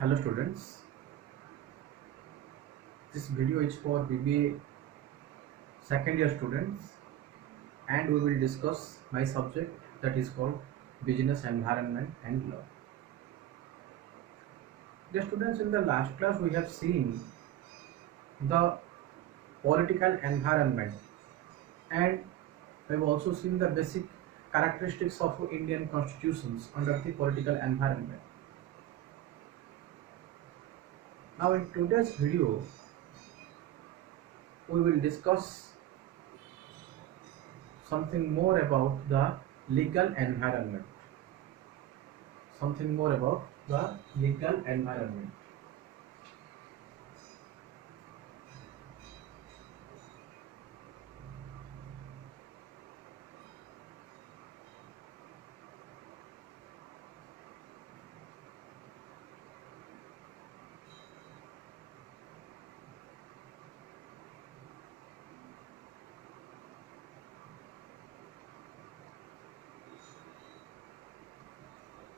Hello students, this video is for BBA second year students and we will discuss my subject that is called business environment and law. Dear students, in the last class we have seen the political environment and we have also seen the basic characteristics of Indian constitutions under the political environment. Now in today's video we will discuss something more about the legal environment. Something more about the legal environment.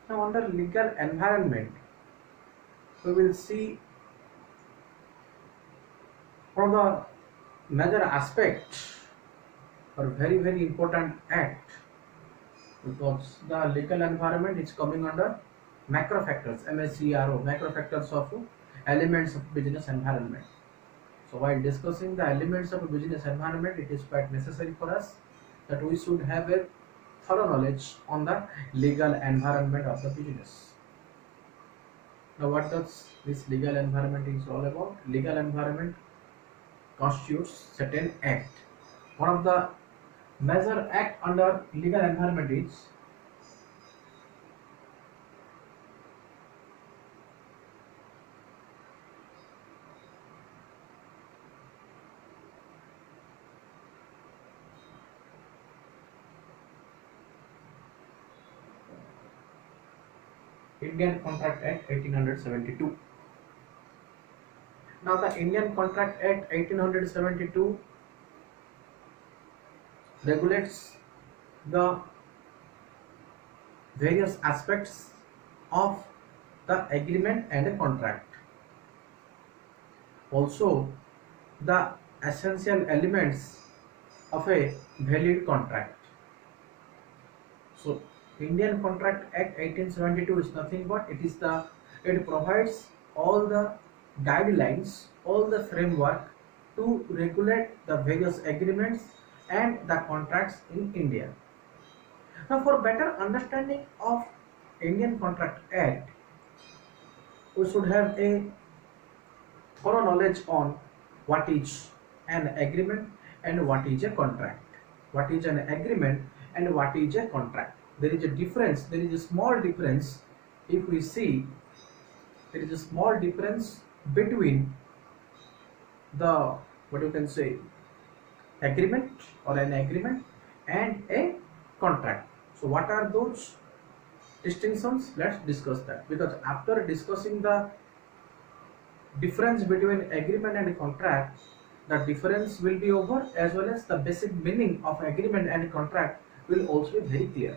Now, under legal environment, we will see from the major aspect or very important act, because the legal environment is coming under macro factors, MSCRO, macro factors of elements of business environment. So while discussing the elements of a business environment, it is quite necessary for us that we should have a thorough knowledge on the legal environment of the business. Now, what does this legal environment is all about? Legal environment constitutes certain act. One of the major act under legal environment is Indian Contract Act 1872. Now, the Indian Contract Act 1872 regulates the various aspects of the agreement and the contract. Also, the essential elements of a valid contract. So, Indian Contract Act 1872 is nothing but it provides all the guidelines, all the framework to regulate the various agreements and the contracts in India. Now, for better understanding of Indian Contract Act, we should have a thorough knowledge on what is an agreement and what is a contract. What is an agreement and what is a contract? There is a difference, there is a small difference. If we see, there is a small difference between the, what you can say, agreement or an agreement and a contract. So what are those distinctions? Let's discuss that, because after discussing the difference between agreement and contract, the difference will be over, as well as the basic meaning of agreement and contract will also be very clear.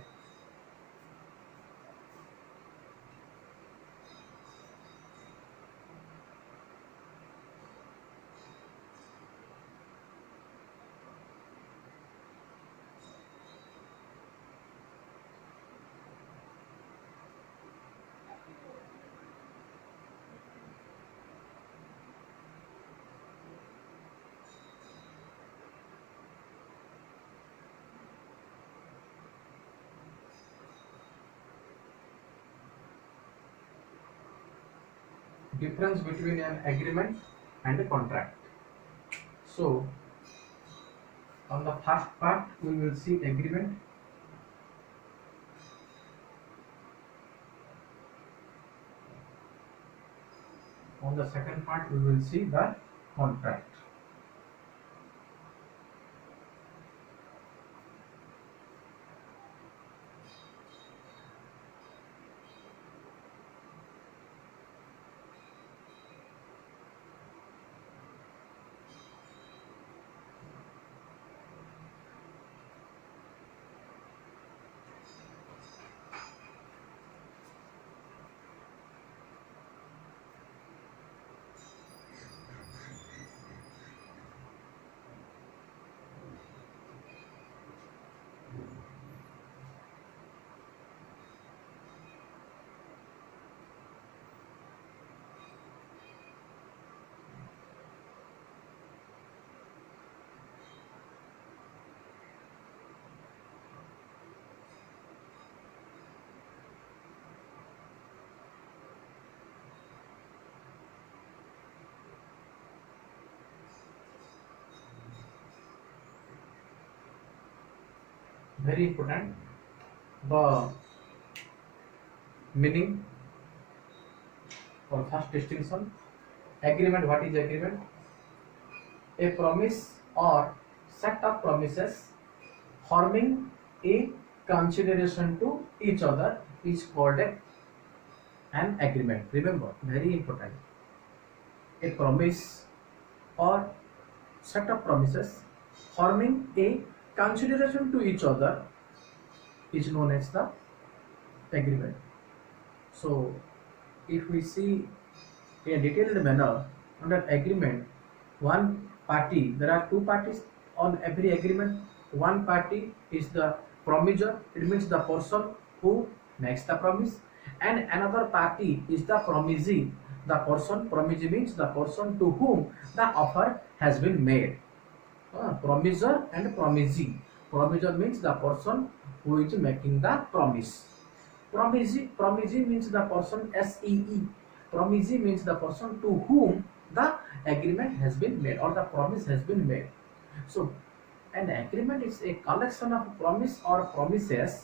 Difference between an agreement and a contract. So on the first part we will see agreement. On the second part we will see the contract. very important. The meaning or first distinction. Agreement. What is agreement? A promise or set of promises forming a consideration to each other is called an agreement. Remember, very important. A promise or set of promises forming a consideration to each other is known as the agreement. So, if we see in a detailed manner under agreement, one party, there are two parties on every agreement. One party is the promiser, it means the person who makes the promise, and another party is the promisee, the person. Promisee means the person to whom the offer has been made. Promiser and promisee. Promiser means the person who is making the promise. Promisee means the person, SEE. Promisee means the person to whom the agreement has been made or the promise has been made. So an agreement is a collection of promise or promises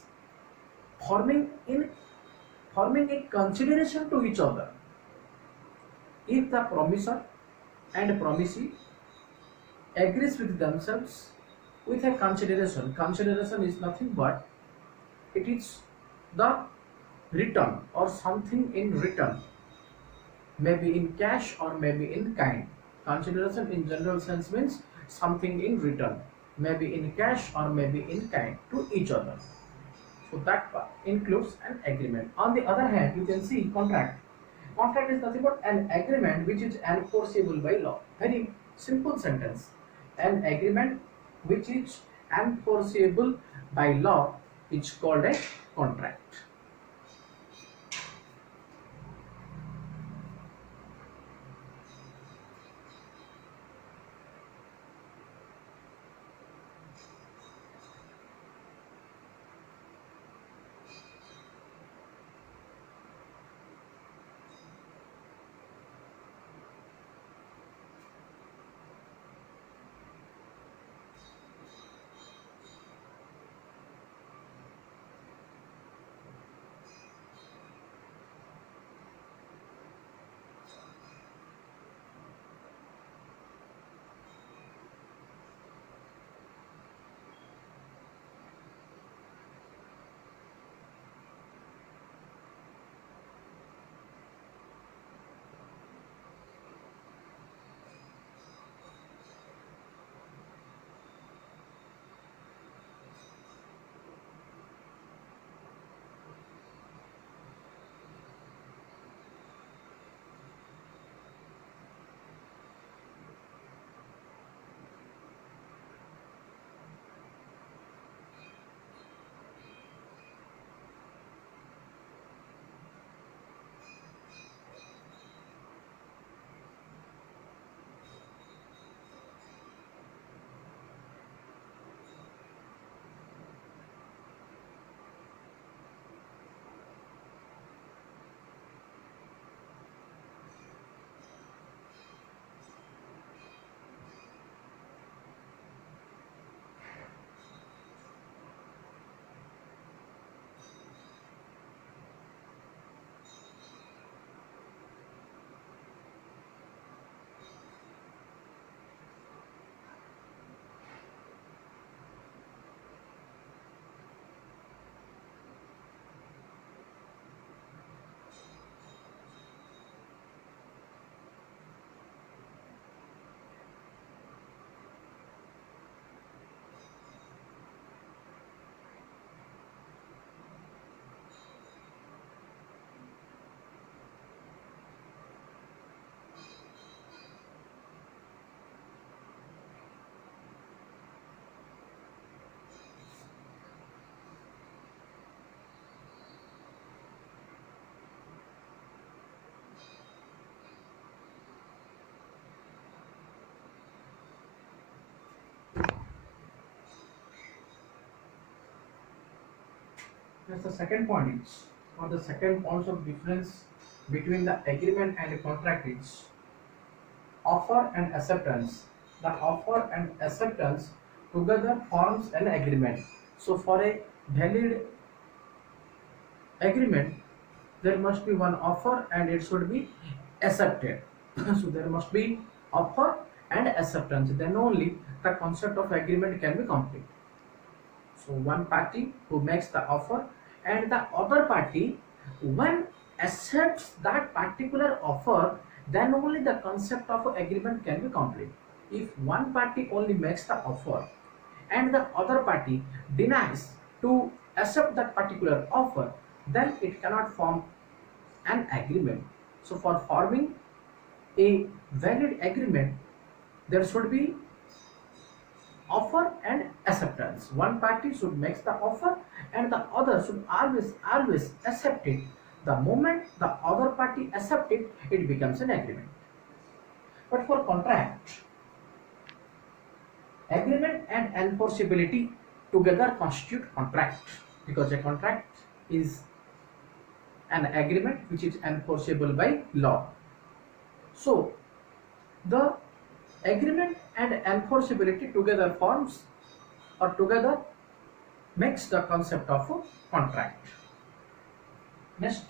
forming in forming a consideration to each other. If the promiser and promisee agrees with themselves with a consideration, consideration is nothing but it is the return or something in return, maybe in cash or maybe in kind. Consideration in general sense means something in return, maybe in cash or maybe in kind to each other. So that includes an agreement. On the other hand, you can see contract. Contract is nothing but an agreement which is enforceable by law. Very simple sentence. An agreement which is enforceable by law is called a contract. That's the second point is, or the second point of difference between the agreement and a contract is offer and acceptance. The offer and acceptance together forms an agreement. So for a valid agreement, there must be one offer and it should be accepted. So there must be offer and acceptance, then only the concept of agreement can be complete. So one party who makes the offer and the other party when accepts that particular offer, then only the concept of agreement can be complete. If one party only makes the offer and the other party denies to accept that particular offer, then it cannot form an agreement. So for forming a valid agreement, there should be offer and acceptance. One party should make the offer and the other should always accept it. The moment the other party accepts it, it becomes an agreement. But for contract, agreement and enforceability together constitute contract, because a contract is an agreement which is enforceable by law. So the agreement and enforceability together forms or together makes the concept of a contract. Next,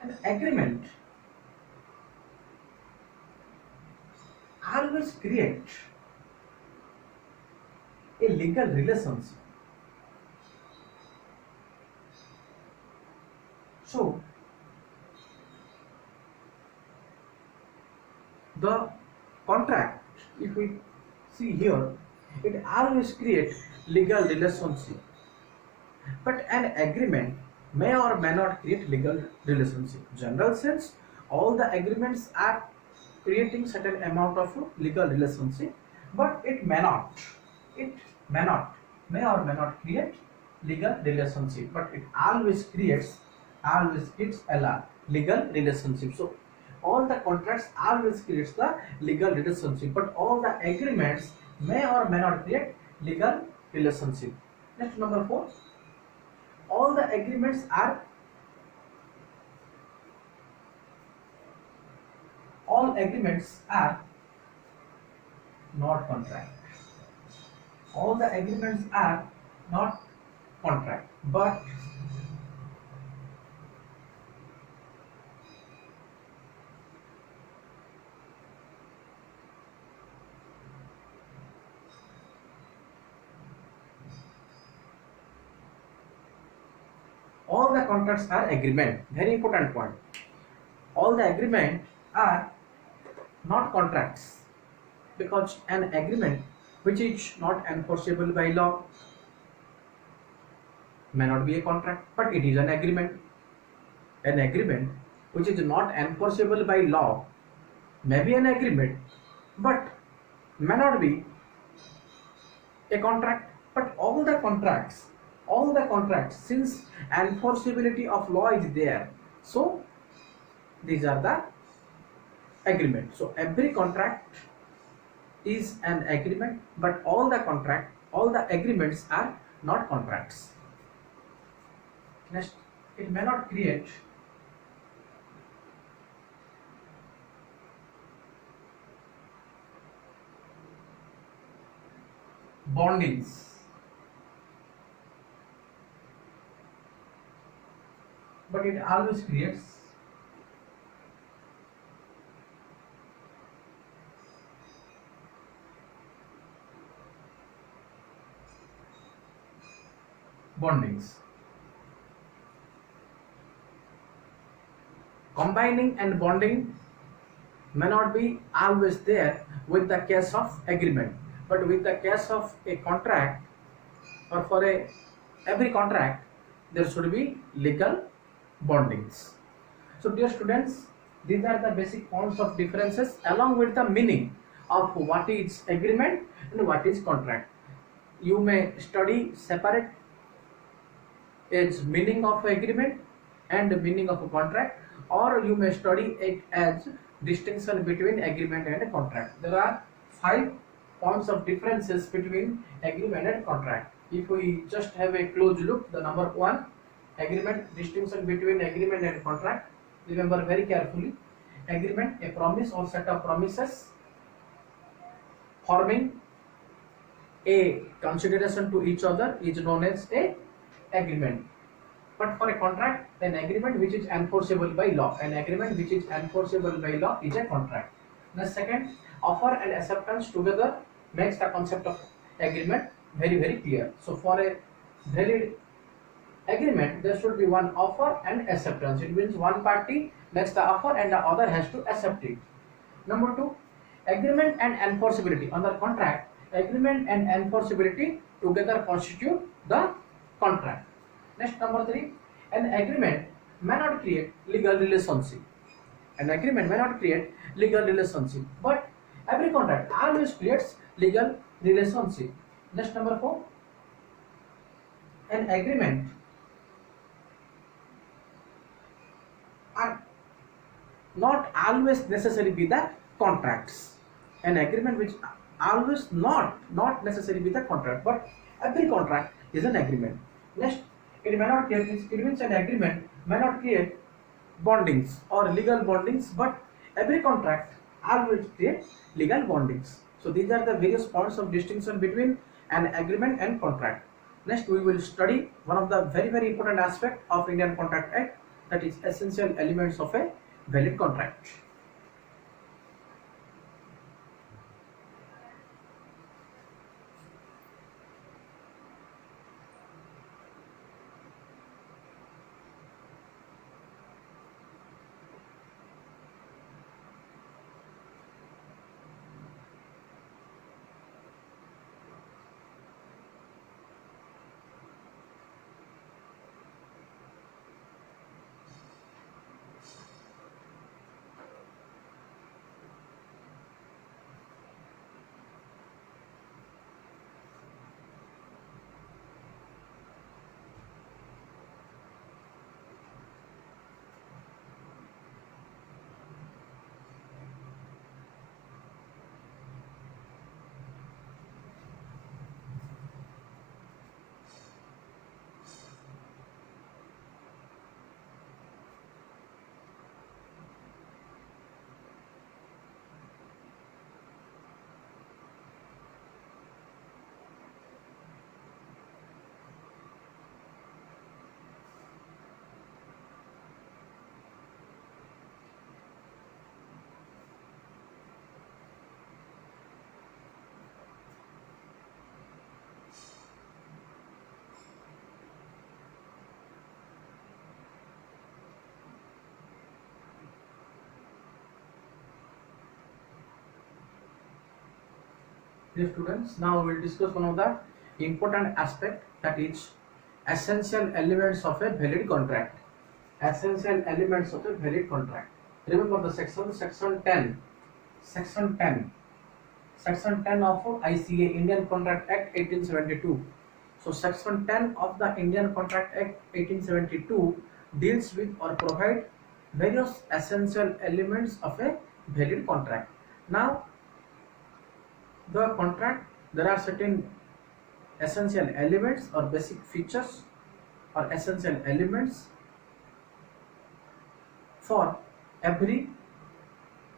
an agreement always creates a legal relationship. So the contract, if we see here, it always creates legal relationship. But an agreement may or may not create legal relationship. General sense, all the agreements are creating certain amount of legal relationship, but it may not. It may or may not create legal relationship, but it always creates a legal relationship. So all the contracts always creates the legal relationship, but all the agreements may or may not create legal relationship. Next, number 4, all the agreements are not contract. All the agreements are not contract, but all the contracts are agreement. Very important point. All the agreement are not contracts, because an agreement which is not enforceable by law may not be a contract, but it is an agreement. An agreement which is not enforceable by law may be an agreement, but may not be a contract. But all the contracts, since enforceability of law is there, so these are the agreement. So every contract is an agreement, but all the agreements are not contracts. Next, it may not create bondings, but it always creates bondings. Combining and bonding may not be always there with the case of agreement, but with the case of a contract, or for every contract, there should be legal bondings. So dear students, these are the basic points of differences along with the meaning of what is agreement and what is contract. You may study separate as meaning of agreement and meaning of a contract, or you may study it as distinction between agreement and contract. There are 5 points of differences between agreement and contract. If we just have a close look, the number 1, agreement, distinction between agreement and contract. Remember very carefully. agreement, a promise or set of promises forming a consideration to each other is known as a agreement. But for a contract, an agreement which is enforceable by law, an agreement which is enforceable by law is a contract. The second, offer and acceptance together makes the concept of agreement very clear. So for a valid agreement, there should be one offer and acceptance. It means one party makes the offer and the other has to accept it. Number two, agreement and enforceability. Under contract, agreement and enforceability together constitute the contract. Next, number three, an agreement may not create legal relationship. An agreement may not create legal relationship, but every contract always creates legal relationship. Next, number four, an agreement are not always necessary be the contracts. An agreement which always not necessary be the contract, but every contract is an agreement. Next, it may not create, it means an agreement may not create bondings or legal bondings, but every contract always creates legal bondings. So these are the various points of distinction between an agreement and contract. Next, we will study one of the very important aspect of Indian Contract Act, that is essential elements of a valid contract. Dear students, now we will discuss one of the important aspect, that is essential elements of a valid contract. Essential elements of a valid contract. Remember the section 10 section 10 of ICA, Indian Contract Act 1872. So section 10 of the Indian Contract Act 1872 deals with or provide various essential elements of a valid contract. Now the contract, there are certain essential elements or basic features or essential elements for every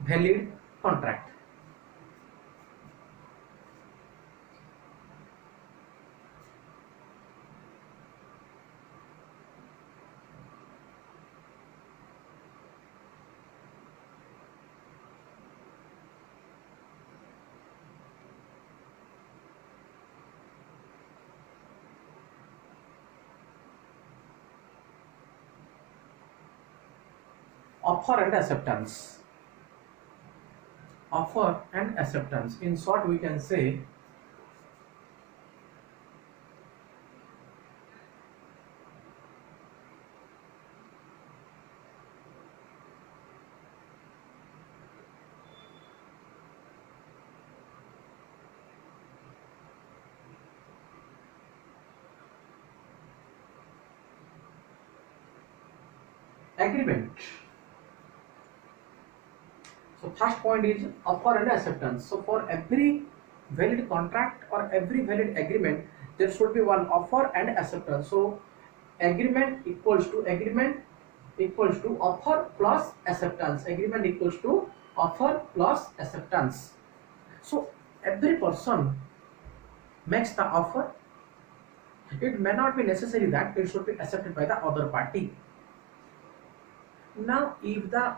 valid contract. Offer and acceptance. Offer and acceptance. In short, we can say agreement. So first point is offer and acceptance. So for every valid contract or every valid agreement, there should be one offer and acceptance. So agreement equals to agreement equals to offer plus acceptance. Agreement equals to offer plus acceptance. So every person makes the offer. It may not be necessary that it should be accepted by the other party. Now, if the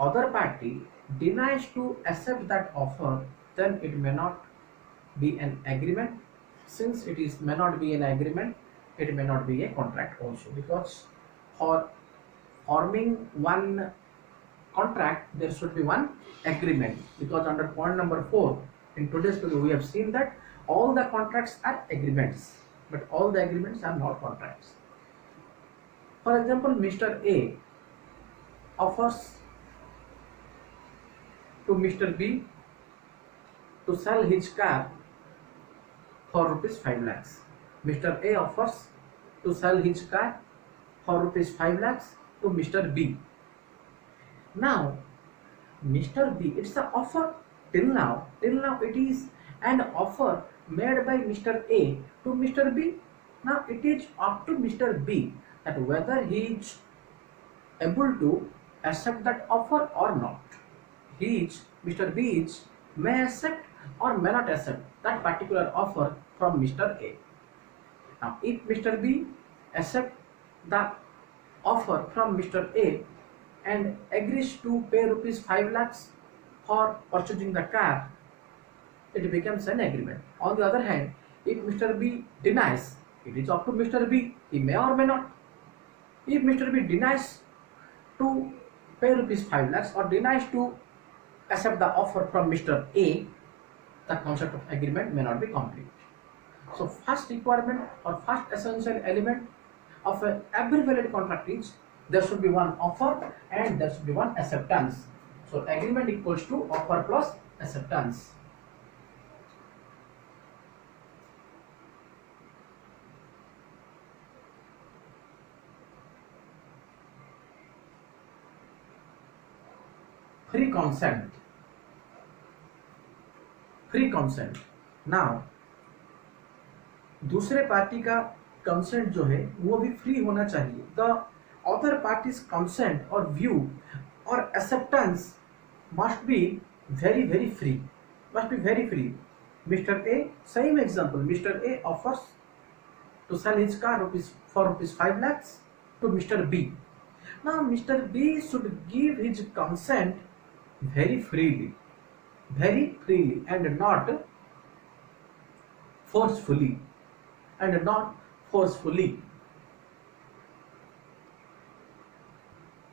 other party denies to accept that offer, then it may not be an agreement. Since it is may not be an agreement, it may not be a contract also, because for forming one contract there should be one agreement, because under point number 4 in today's video we have seen that all the contracts are agreements, but all the agreements are not contracts. For example, Mr. A offers to Mr. B to sell his car for rupees 5 lakhs. Mr. A offers to sell his car for rupees 5 lakhs to Mr. B. Now, Mr. B, it's an offer till now it is an offer made by Mr. A to Mr. B. Now it is up to Mr. B that whether he is able to accept that offer or not. Mr. B may accept or may not accept that particular offer from Mr. A. Now if Mr. B accepts the offer from Mr. A and agrees to pay rupees 5 lakhs for purchasing the car, it becomes an agreement. On the other hand, if Mr. B denies, it is up to Mr. B, he may or may not. If Mr. B denies to pay rupees 5 lakhs or denies to accept the offer from Mr. A, the concept of agreement may not be complete. So first requirement or first essential element of every valid contract is there should be one offer and there should be one acceptance. So agreement equals to offer plus acceptance. Free consent. Free consent. Now दूसरे party का consent जो है वो भी free होना चाहिए. The other parties consent और view और acceptance must be very very free, must be very free. Mister A, same example, mister A offers to sell his car for rupees 5 lakhs to Mr. B. Now Mr. B should give his consent very freely and not forcefully.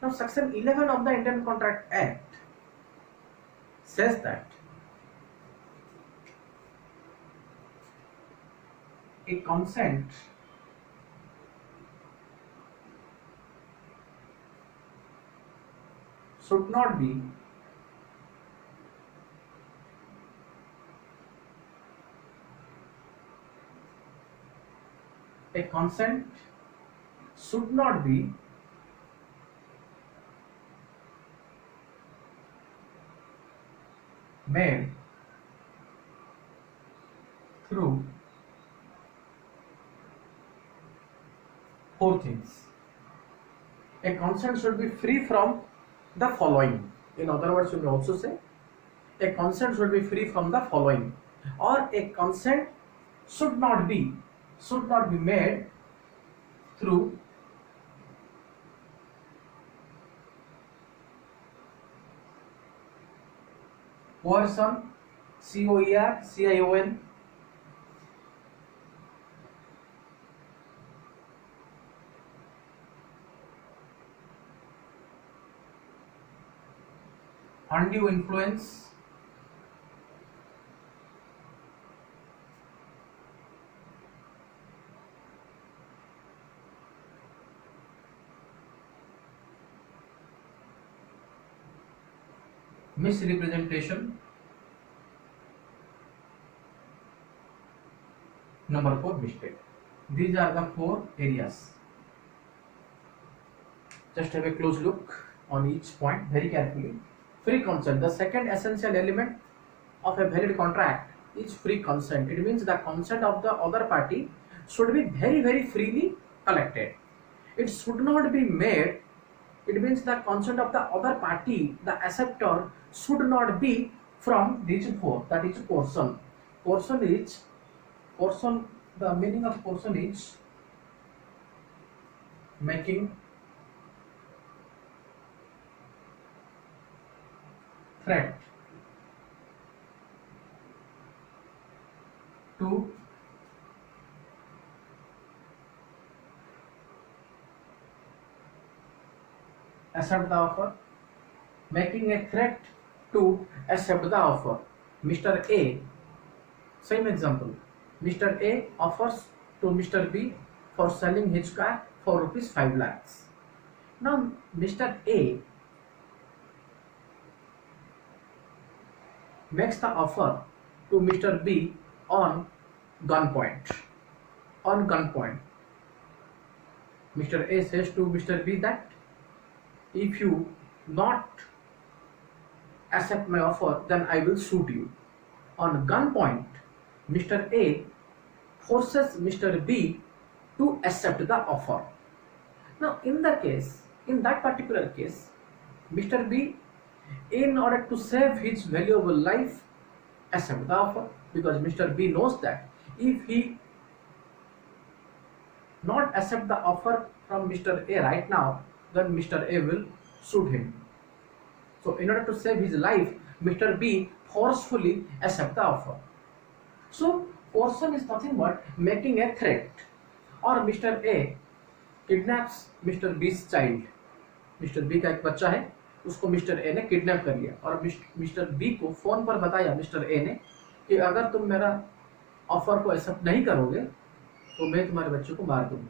Now section 11 of the Indian Contract Act says that a consent should not be made through 4 things. A consent should be free from the following. In other words, you may also say a consent should be free from the following, or a consent should not be made through coercion, COER, undue influence, misrepresentation. Number 4, mistake. These are the 4 areas. Just have a close look on each point very carefully. Free consent. The second essential element of a valid contract is free consent. It means the consent of the other party should be very very freely collected. it should not be made. It means the consent of the other party, the acceptor, should not be from these four. That is portion. Portion is portion. The meaning of portion is making threat to accept the offer, making a threat to accept the offer. Mr. A, same example. Mr. A offers to Mr. B for selling his car for rupees 5 lakhs. Now Mr. A makes the offer to Mr. B on gunpoint. On gunpoint. Mr. A says to Mr. B that if you not accept my offer, then I will shoot you. On gunpoint, Mr. A forces Mr. B to accept the offer. Now, in that particular case, Mr. B, in order to save his valuable life, accept the offer, because Mr. B knows that if he not accept the offer from Mr. A right now, then Mr. A will shoot him. So in order to save his life, Mr. B forcefully accept the offer. So coercion is nothing but making a threat. Or Mr. A kidnaps Mr. B's child. Mr. B का एक बच्चा है, उसको mister A ने kidnap कर लिया और mister B को फोन पर बताया मिस्टर ए ने कि अगर तुम मेरा ऑफर को एक्सेप्ट नहीं करोगे तो मैं तुम्हारे बच्चे को मार दूंगा.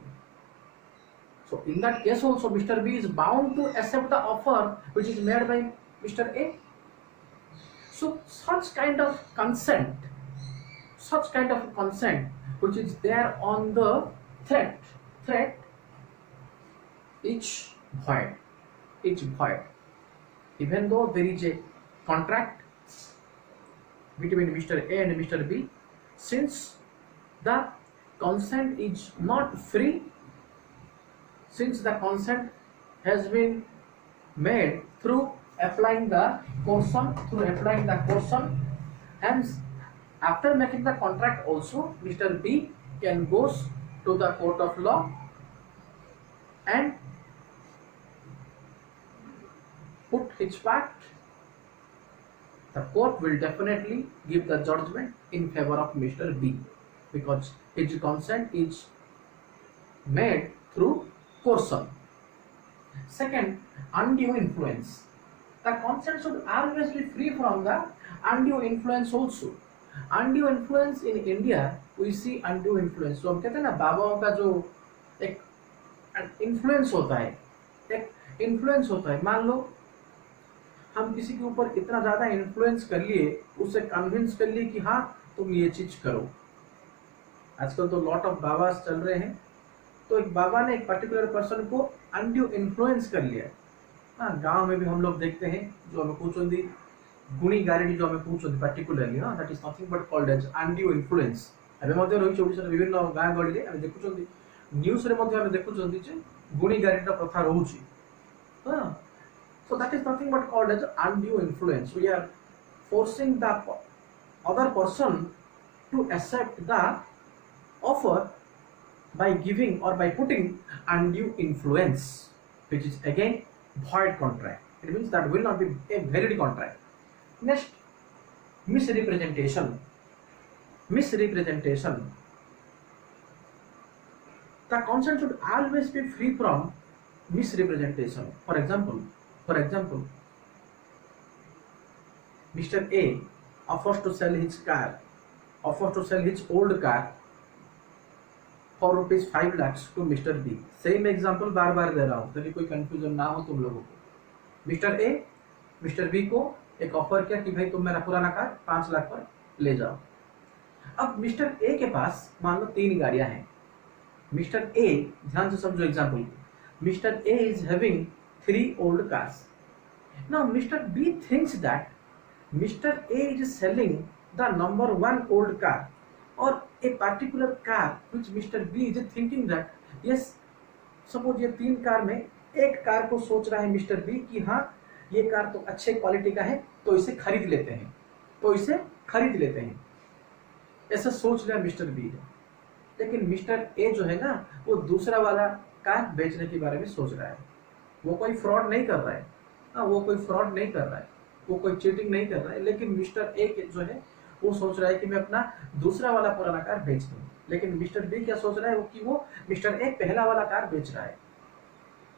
So in that case also Mr. B is bound to accept the offer which is made by Mr. A. So such kind of consent which is there on the threat is void. Even though there is a contract between Mr. A and Mr. B, since the consent is not free, since the consent has been made through applying the coercion, hence after making the contract also Mr. B can goes to the court of law and put his fact. The court will definitely give the judgment in favor of Mr. B because his consent is made through coercion. Second, undue influence. The consent should always be free from the undue influence also. Undue influence in India, we see undue influence. So हम कहते हैं ना बाबाओं का जो एक influence होता है, मान लो हम किसी के ऊपर इतना ज्यादा इन्फ्लुएंस कर लिए, उसे कन्विंस कर लिए कि हाँ तुम ये चीज करो. आजकल तो लॉट ऑफ बाबास चल रहे हैं. तो एक बाबा ने एक पर्टिकुलर पर्सन को अनड्यू इन्फ्लुएंस कर लिया. हाँ, गांव में भी हम लोग देखते हैं जो हमें पूछोंदी गुणी गारेडी जो हमें पूछोंदी पर्टिकुलरली, हाँ, that is nothing but called as undue influence. ଏବେ ମଧ୍ୟ ରହିଛି ଓଡ଼ିଶାର ବିଭିନ୍ନ ଗାଁ ଗହଳିରେ ଆମେ ଦେଖୁଛନ୍ତି, ନ୍ୟୁଜରେ ମଧ୍ୟ ଆମେ ଦେଖୁଛନ୍ତି ଯେ ଗୁଣି ଗାରେଡିର ପ୍ରଥା ରହୁଛି. ହଁ, so that is nothing but called as undue influence. We are forcing the other person to accept the offer by giving or by putting undue influence, which is again void contract. It means that will not be a valid contract. Next, misrepresentation. The consent should always be free from misrepresentation. For example, Mr. A offers to sell his old car for rupees 5 lakhs to Mr. B. Same example बार बार दे रहा हूँ ताकि कोई confusion ना हो तुम लोगों को. Mister A mister B को एक ऑफर किया कि भाई तुम मेरा पुराना कार 5 लाख पर ले जाओ. अब मिस्टर ए के पास मान लो 3 गाड़ियां हैं. मिस्टर ए, ध्यान से समझो example. Mister A is having 3 old cars. Now Mr. B thinks that Mr. A is selling the number 1 old car or a particular car which Mr. B is thinking that yes, suppose ये 3 car में एक car को सोच रहा है mister B कि हाँ ये कार तो अच्छे क्वालिटी का है, तो इसे खरीद लेते हैं, ऐसा सोच रहा है मिस्टर बी है। लेकिन मिस्टर ए जो है ना, वो दूसरा वाला कार बेचने के बारे में सोच रहा है। वो कोई फ्रॉड नहीं कर रहा है, वो कोई चीटिंग नहीं कर रहा है, लेकिन मिस्टर ए जो है वो सोच रहा है कि मैं अपना दूसरा वाला पुराना कार बेच दूं। लेकिन मिस्टर बी क्या सोच रहा है कि वो मिस्टर ए पहला वाला कार बेच रहा है,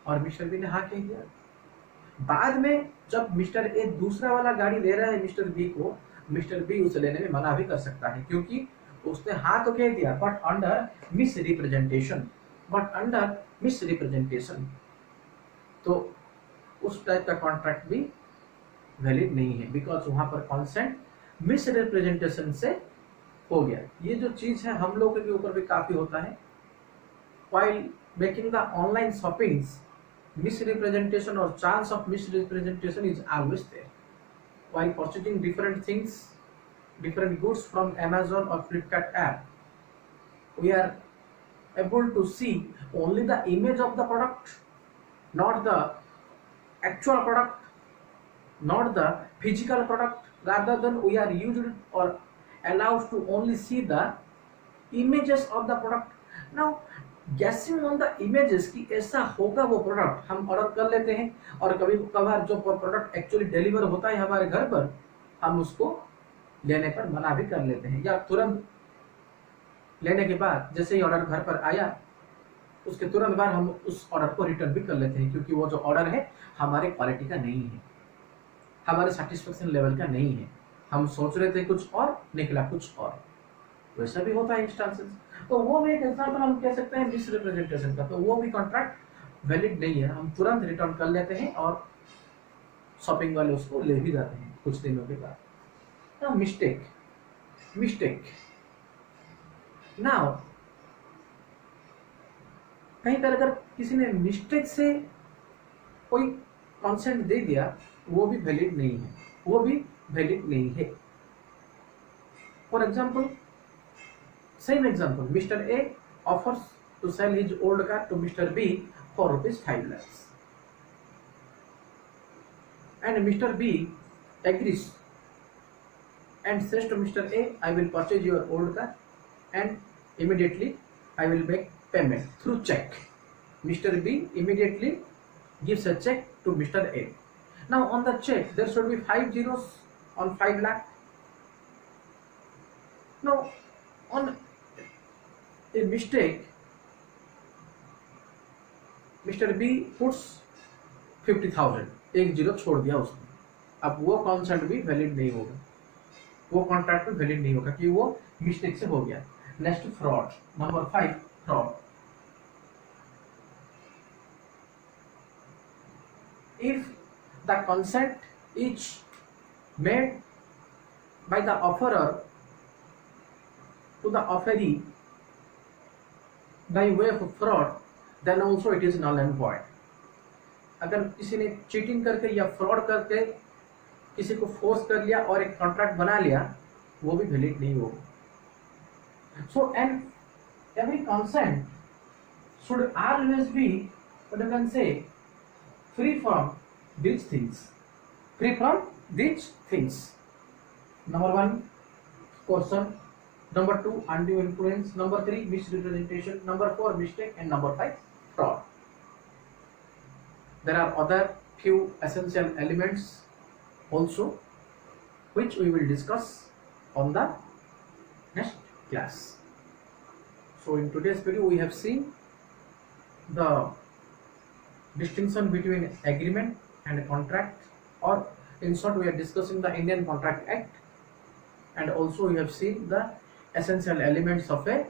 और मिस्टर बी ने हाँ कह दिया। बाद में जब मिस्टर ए दूसरा वाला गाड़ी दे रहा है मिस्टर बी को, मिस्टर बी उसे लेने में मना भी कर सकता है, क्योंकि उसने हाँ तो कह दिया बट अंडर मिस रिप्रेजेंटेशन। तो उस टाइप का कॉन्ट्रैक्ट भी वैलिड नहीं है, बिकॉज वहां पर कॉन्सेंट मिस रिप्रेजेंटेशन से हो गया। ये जो चीज है हम लोगों के ऊपर भी काफी होता है। while making the online shoppings, misrepresentation or chance of misrepresentation is always there. While purchasing different things, different goods from Amazon or Flipkart app, we are able to see only the image of the product, not the actual product, not the physical product. Rather than we are used or allowed to only see the images of the product. Now guessing on the images कि ऐसा होगा वो product, हम order कर लेते हैं, और कभी कभार जो प्रोडक्ट एक्चुअली डिलीवर होता है हमारे घर पर, हम उसको लेने पर मना भी कर लेते हैं, या तुरंत लेने के बाद जैसे ही ऑर्डर घर पर आया उसके तुरंत बाद हम उस ऑर्डर को रिटर्न भी कर लेते हैं, क्योंकि वो जो ऑर्डर है हमारे क्वालिटी का नहीं है, हमारे सेटिस्फेक्शन लेवल का नहीं है। हम सोच रहे थे कुछ और, निकला कुछ और। वैसा भी होता है इंस्टांसेस। तो वो भी एक एग्जांपल हम कह सकते हैं मिस रिप्रेजेंटेशन का। तो वो भी कॉन्ट्रैक्ट वैलिड नहीं है, हम तुरंत रिटर्न कर लेते हैं और शॉपिंग वाले उसको ले भी जाते हैं कुछ दिनों के बाद। नाउ मिस्टेक नाउ कहीं पर अगर किसी ने मिस्टेक से कोई कंसेंट दे दिया, वो भी वैलिड नहीं है, for example, same example, Mr. A offers to sell his old car to Mr. B for ₹5 lakhs, and Mr. B agrees and says to Mr. A, I will purchase your old car and immediately I will make payment through check. Mr. B immediately gives a check to Mr. A. Now on the check there should be 5 zeros on 5 lakh. Now on a mistake, Mr. B puts 50,000, एक zero छोड़ दिया उसने। अब वो consent भी valid नहीं होगा, वो कॉन्ट्रैक्ट भी वैलिड नहीं होगा, कि वो मिस्टेक से हो गया। Next fraud, number 5, fraud. If the consent is made by the offerer to the offeree by way of fraud, then also it is null and void. अगर किसी ने चीटिंग करके या फ्रॉड करके किसी को फोर्स कर लिया और एक कॉन्ट्रैक्ट बना लिया, वो भी वैलिड नहीं होगा। So and every consent should always be, what you can say, free from these things. Number 1, coercion. Number 2, undue influence. Number 3, misrepresentation. Number 4, mistake. And number 5, fraud. There are other few essential elements also, which we will discuss on the next class. So in today's video we have seen the distinction between agreement and contract, or in short we are discussing the Indian Contract Act, and also we have seen the essential elements of a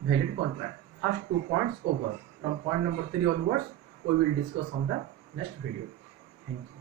valid contract. First 2 points over. From point number 3 onwards we will discuss on the next video. Thank you.